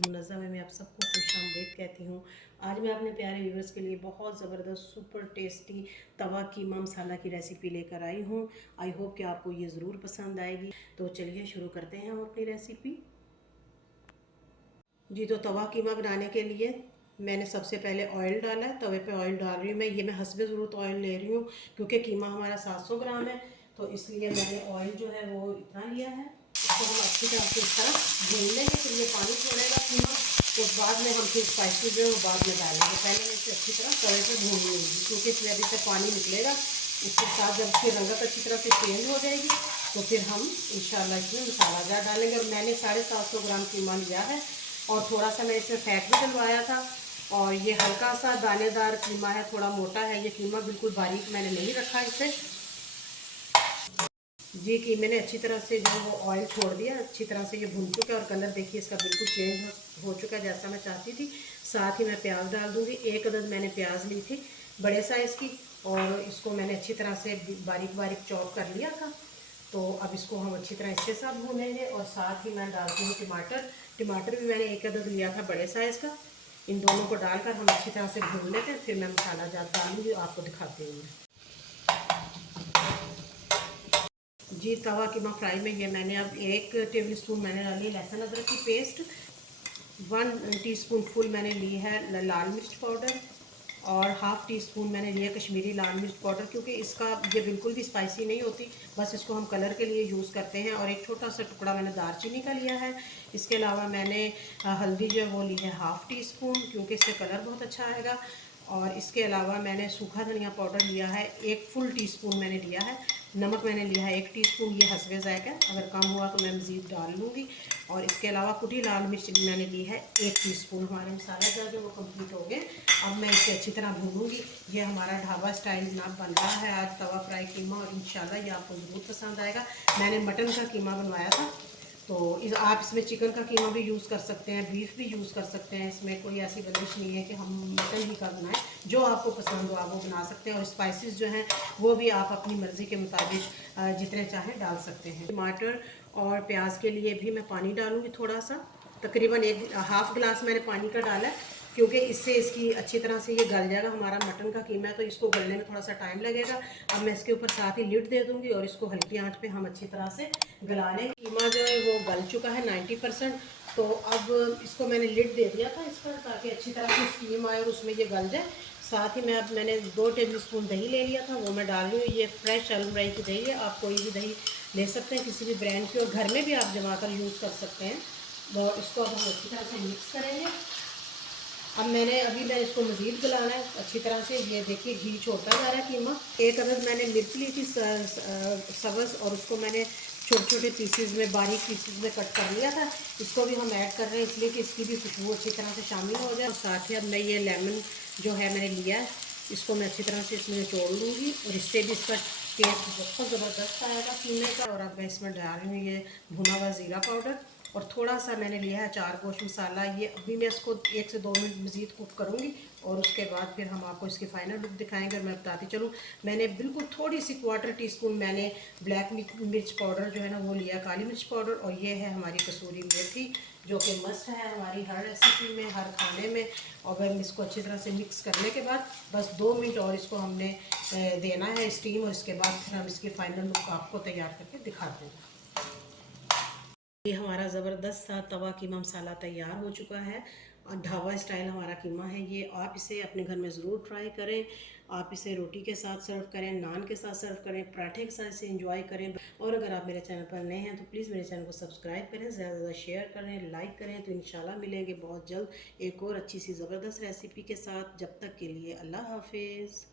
मुनज़्ज़म है। मैं आप सबको खुशामदीद कहती हूँ। आज मैं अपने प्यारे व्यूवर्स के लिए बहुत ज़बरदस्त सुपर टेस्टी तवा कीमा मसाला की रेसिपी लेकर आई हूँ। आई होप कि आपको ये ज़रूर पसंद आएगी। तो चलिए शुरू करते हैं हम अपनी रेसिपी। जी, तो तवा कीमा बनाने के लिए मैंने सबसे पहले ऑयल डाला है। तवे पे ऑयल डाल रही हूँ मैं। ये मैं हस्बे ज़रूरत ऑयल ले रही हूँ क्योंकि कीमा हमारा 700 ग्राम है, तो इसलिए मैंने ऑयल जो है वो इतना लिया है। इसको हम अच्छी तरह से इस तरह भून लेंगे, फिर ये पानी छोड़ेगा कीमा, तो बाद में हम फिर स्पाइसेस जो है वो बाद में डालेंगे। पहले मैं इसे अच्छी तरह तवे पर भून लूँगी क्योंकि इसमें अभी से पानी निकलेगा। उसके साथ जब इसकी रंगत अच्छी तरह से चेंज हो जाएगी तो फिर हम इंशाल्लाह इसमें मसाला जार डालेंगे। और मैंने 750 ग्राम कीमा लिया है और थोड़ा सा मैं इसमें फैट भी डलवाया था। और ये हल्का सा दानेदार कीमा है, थोड़ा मोटा है ये कीमा, बिल्कुल बारीक मैंने नहीं रखा इसे। जी, कि मैंने अच्छी तरह से जो वो ऑयल छोड़ दिया, अच्छी तरह से ये भून चुका है और कलर देखिए इसका बिल्कुल चेंज हो चुका है जैसा मैं चाहती थी। साथ ही मैं प्याज डाल दूँगी। एक अदद मैंने प्याज ली थी बड़े साइज़ की, और इसको मैंने अच्छी तरह से बारीक बारीक चॉप कर लिया था। तो अब इसको हम अच्छी तरह इसके साथ भूनेंगे। और साथ ही मैं डालती हूँ टमाटर। टमाटर भी मैंने एक अदद लिया था बड़े साइज़ का। इन दोनों को डालकर हम अच्छी तरह से भून लेते हैं, फिर मैं मसाला जार डालूँगी, आपको दिखाती हूँ। जी, तवा कीमा फ्राई में ये मैंने अब 1 टेबल स्पून मैंने डाली लहसुन अदरक की पेस्ट, 1 टीस्पून फुल मैंने ली है लाल मिर्च पाउडर, और हाफ़ टी स्पून मैंने लिया कश्मीरी लाल मिर्च पाउडर, क्योंकि इसका ये बिल्कुल भी स्पाइसी नहीं होती, बस इसको हम कलर के लिए यूज़ करते हैं। और एक छोटा सा टुकड़ा मैंने दालचीनी का लिया है। इसके अलावा मैंने हल्दी जो है वो ली है हाफ़ टी स्पून, क्योंकि इससे कलर बहुत अच्छा आएगा। और इसके अलावा मैंने सूखा धनिया पाउडर लिया है 1 फुल टीस्पून मैंने लिया है। नमक मैंने लिया है 1 टीस्पून, ये हस्बे ज़ायक़ा, अगर कम हुआ तो मैं मज़ीद डाल लूँगी। और इसके अलावा कुटी लाल मिर्च मैंने ली है 1 टीस्पून। हमारे मसाला जो वो कंप्लीट हो गए। अब मैं इसे अच्छी तरह भूनूँगी। ये हमारा ढाबा स्टाइल जनाब बन रहा है आज तवा फ्राई कीमा, और इंशाल्लाह ये आपको ज़रूर पसंद आएगा। मैंने मटन का कीमा बनवाया था, तो आप इसमें चिकन का कीमा भी यूज़ कर सकते हैं, बीफ भी यूज़ कर सकते हैं। इसमें कोई ऐसी बंदिश नहीं है कि हम मटन ही का बनाएं। जो आपको पसंद हो आप वो बना सकते हैं। और स्पाइसेस जो हैं वो भी आप अपनी मर्ज़ी के मुताबिक जितने चाहें डाल सकते हैं। टमाटर और प्याज के लिए भी मैं पानी डालूँगी थोड़ा सा, तकरीबन 1 हाफ़ गिलास मैंने पानी का डाला है, क्योंकि इससे इसकी अच्छी तरह से ये गल जाएगा। हमारा मटन का कीमा है तो इसको गलने में थोड़ा सा टाइम लगेगा। अब मैं इसके ऊपर साथ ही लिड दे दूँगी और इसको हल्की आंच पे हम अच्छी तरह से गला लेंगे। कीमा जो है वो गल चुका है 90%। तो अब इसको मैंने लिड दे दिया था इस पर, ताकि अच्छी तरह से स्टीम आए और उसमें ये गल जाए। साथ ही मैंने 2 टेबल स्पून दही ले लिया था, वो मैं डाल रही हूँ। ये फ्रेश अलमराई की दही है, आप कोई भी दही ले सकते हैं किसी भी ब्रांड की, और घर में भी आप जमा कर यूज़ कर सकते हैं। तो इसको अब हम अच्छी तरह से मिक्स करेंगे। अब मैं इसको मज़ीद गलाना है अच्छी तरह से। ये देखिए घी छोड़ता जा रहा है कीमा। एक अदद मैंने मिर्च ली थी सब्ज़, और उसको मैंने छोटे छोटे पीसेस में, बारीक पीसेस में कट कर लिया था। इसको भी हम ऐड कर रहे हैं इसलिए कि इसकी भी खुशबू अच्छी तरह से शामिल हो जाए। और साथ ही अब मैं ये लेमन जो है मैंने लिया है, इसको मैं अच्छी तरह से इसमें निचोड़ लूँगी, और इससे भी इसका टेस्ट बहुत ज़बरदस्त आएगा कीमे का। और अब मैं इसमें डाल रही हूँ ये भुना हुआ ज़ीरा पाउडर, और थोड़ा सा मैंने लिया है 4 गोश मसाला। ये अभी मैं इसको 1 से 2 मिनट मज़ीद कुक करूँगी, और उसके बाद फिर हम आपको इसकी फ़ाइनल लुक दिखाएंगे। और मैं बताती चलूँ, मैंने बिल्कुल थोड़ी सी 1/4 टीस्पून मैंने ब्लैक मिर्च पाउडर जो है ना वो लिया, काली मिर्च पाउडर। और ये है हमारी कसूरी मेथी, जो कि मस्ट है हमारी हर रेसिपी में, हर खाने में। और हम इसको अच्छी तरह से मिक्स करने के बाद बस 2 मिनट और इसको हमने देना है स्टीम, और इसके बाद फिर हम इसकी फ़ाइनल लुक आपको तैयार करके दिखाते हैं। ये हमारा ज़बरदस्त सा तवा कीमा मसाला तैयार हो चुका है, और ढाबा स्टाइल हमारा कीमा है ये। आप इसे अपने घर में ज़रूर ट्राई करें। आप इसे रोटी के साथ सर्व करें, नान के साथ सर्व करें, पराठे के साथ इसे एंजॉय करें। और अगर आप मेरे चैनल पर नए हैं तो प्लीज़ मेरे चैनल को सब्सक्राइब करें, ज़्यादा से ज़्यादा शेयर करें, लाइक करें। तो इंशाल्लाह मिलेंगे बहुत जल्द एक और अच्छी सी ज़बरदस्त रेसिपी के साथ। जब तक के लिए अल्लाह हाफिज़।